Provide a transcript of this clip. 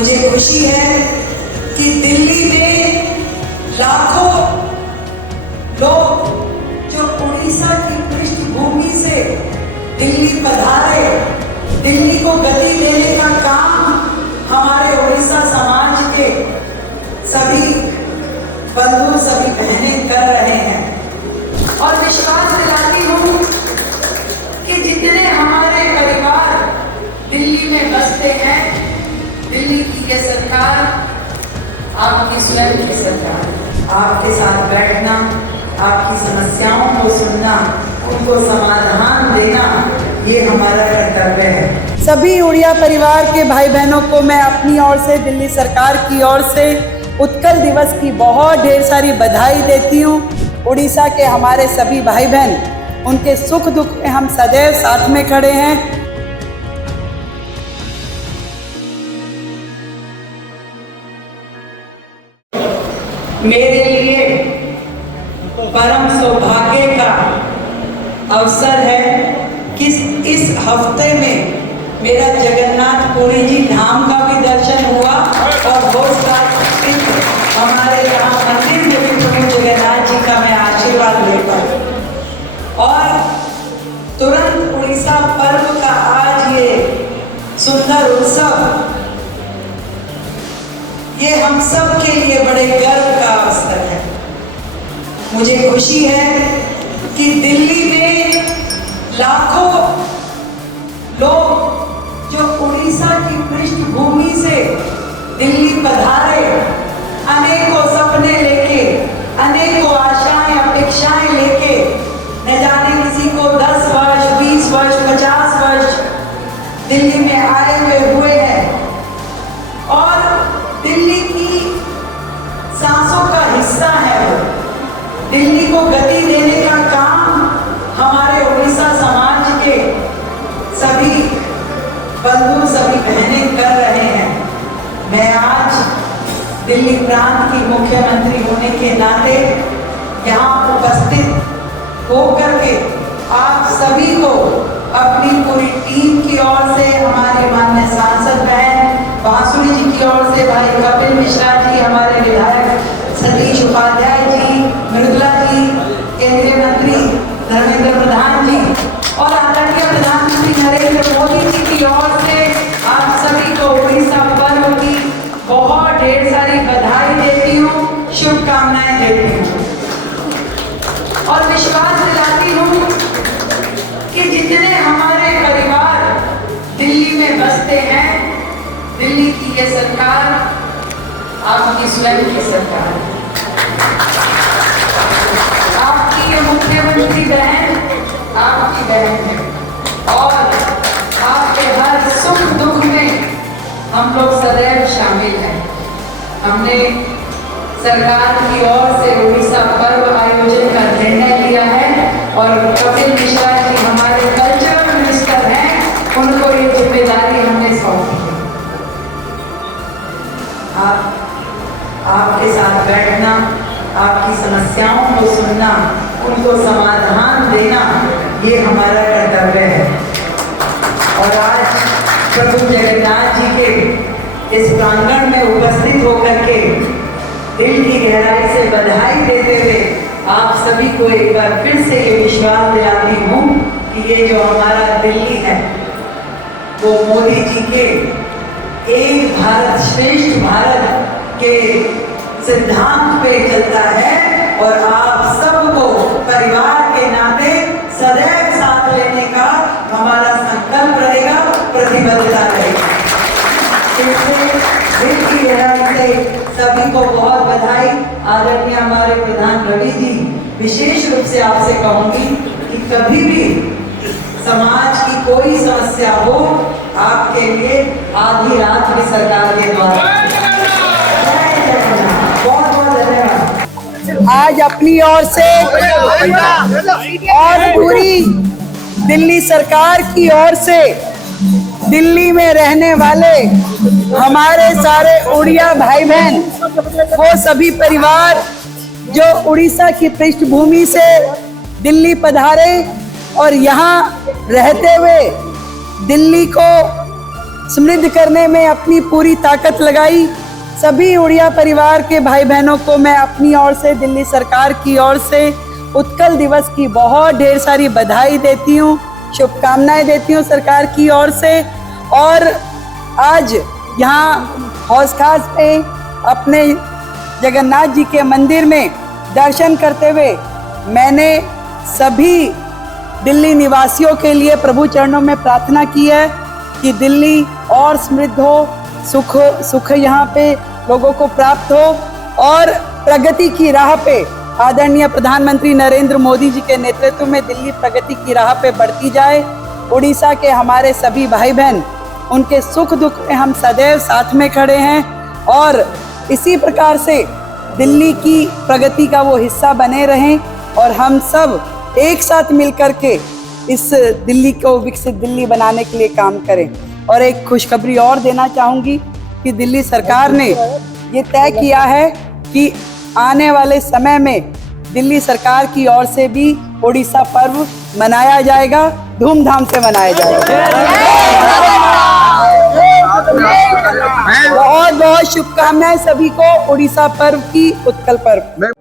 मुझे खुशी है कि दिल्ली में लाखों लोग जो उड़ीसा की पृष्ठभूमि से दिल्ली पधारे, दिल्ली को गति देने का काम हमारे उड़ीसा समाज के सभी बंधु, सभी बहनें कर रहे हैं। और विश्वास दिलाती हूँ कि जितने हमारे परिवार दिल्ली में बसते हैं, दिल्ली की ये सरकार आपकी स्वयं की सरकार, आपके साथ बैठना, आपकी समस्याओं को सुनना, उनको समाधान देना, ये हमारा कर्तव्य है। सभी उड़िया परिवार के भाई बहनों को मैं अपनी ओर से, दिल्ली सरकार की ओर से उत्कल दिवस की बहुत ढेर सारी बधाई देती हूँ। उड़ीसा के हमारे सभी भाई बहन, उनके सुख दुख में हम सदैव साथ में खड़े हैं। मेरे लिए परम सौभाग्य का अवसर है कि इस हफ्ते में मेरा जगन्नाथ पुरी जी धाम का भी दर्शन हुआ और बहुत सारे हमारे यहाँ मंदिर में भी प्रभु जगन्नाथ जी का मैं आशीर्वाद ले पाई। और तुरंत उड़ीसा पर्व का आज ये सुंदर उत्सव, ये हम सब के लिए बड़े गर्व का अवसर है। मुझे खुशी है कि दिल्ली में लाखों लोग जो उड़ीसा की पृष्ठभूमि से दिल्ली पधारे, अनेकों सपने लेके, अनेकों आशाएं अपेक्षाएं लेके, न जाने किसी को 10 वर्ष, 20 वर्ष, 50 वर्ष दिल्ली में आए हुए हैं और दिल्ली की सांसों का हिस्सा है वो। दिल्ली को गति देने का काम हमारे उड़ीसा समाज के सभी बंधु, सभी बहनें कर रहे हैं। मैं आज दिल्ली प्रांत की मुख्यमंत्री होने के नाते यहाँ उपस्थित होकर के आप सभी को अपनी पूरी टीम की ओर से, हमारे माननीय सांसद बहन बांसुरी जी की ओर से, भाई कपिल मिश्रा जी, हमारे विधायक सतीश उपाध्याय जी, मृदुला जी, केंद्रीय मंत्री धर्मेंद्र प्रधान जी और आदरणीय प्रधानमंत्री नरेंद्र मोदी जी की ओर से आप सभी को उड़ीसा पर्व की बहुत ढेर सारी बधाई देती हूँ, शुभकामनाएं देती हूँ और विश्वास दिलाती हूँ कि जितने हमारे परिवार दिल्ली में बसते हैं, दिल्ली की ये सरकार आपकी स्वयं की सरकार, आपकी ये मुख्यमंत्री बहन आपकी बहन है और आपके हर सुख दुख में हम लोग सदैव शामिल हैं। हमने सरकार की ओर से उड़ीसा पर्व आयोजन का निर्णय लिया है और कपिल मिश्रा जी हमारे कल्चरल मिनिस्टर हैं, उनको ये जिम्मेदारी हमने सौंपी है। आपके साथ बैठना, आपकी समस्याओं को सुनना, उनको समाधान देना, ये हमारा कर्तव्य है। और आज प्रभु जगन्नाथ जी के इस प्रांगण में उपस्थित होकर के दिल की गहराई से बधाई देते हुए आप सभी को एक बार फिर से ये विश्वास दिलाती हूँ कि ये जो हमारा दिल्ली है वो मोदी जी के एक भारत श्रेष्ठ भारत के सिद्धांत पे चलता है और आप सबको परिवार के नाते सदैव साथ लेने का हमारा संकल्प रहेगा, प्रतिबद्धता रहेगी। दिल की गहराई से सभी को बहुत बधाई। आदरणीय हमारे प्रधान रवि जी, विशेष रूप से आपसे कहूंगी कि कभी भी समाज की कोई समस्या हो, आपके लिए आधी रात भी सरकार के द्वारा। बहुत बहुत धन्यवाद। आज अपनी ओर से और पूरी दिल्ली सरकार की ओर से दिल्ली में रहने वाले हमारे सारे उड़िया भाई बहन, वो सभी परिवार जो उड़ीसा की पृष्ठभूमि से दिल्ली पधारे और यहाँ रहते हुए दिल्ली को समृद्ध करने में अपनी पूरी ताकत लगाई। सभी उड़िया परिवार के भाई बहनों को मैं अपनी ओर से, दिल्ली सरकार की ओर से उत्कल दिवस की बहुत ढेर सारी बधाई देती हूँ, शुभकामनाएं देती हूँ सरकार की ओर से। और आज यहाँ हौस खास पे अपने जगन्नाथ जी के मंदिर में दर्शन करते हुए मैंने सभी दिल्ली निवासियों के लिए प्रभु चरणों में प्रार्थना की है कि दिल्ली और समृद्ध हो, सुख यहाँ पे लोगों को प्राप्त हो और प्रगति की राह पे आदरणीय प्रधानमंत्री नरेंद्र मोदी जी के नेतृत्व में दिल्ली प्रगति की राह पे बढ़ती जाए। उड़ीसा के हमारे सभी भाई बहन, उनके सुख दुख में हम सदैव साथ में खड़े हैं और इसी प्रकार से दिल्ली की प्रगति का वो हिस्सा बने रहें और हम सब एक साथ मिलकर के इस दिल्ली को विकसित दिल्ली बनाने के लिए काम करें। और एक खुशखबरी और देना चाहूँगी कि दिल्ली सरकार ने ये तय किया है कि आने वाले समय में दिल्ली सरकार की ओर से भी ओडिशा पर्व मनाया जाएगा, धूमधाम से मनाया जाएगा। बहुत बहुत शुभकामनाएं सभी को उड़ीसा पर्व की, उत्कल पर्व।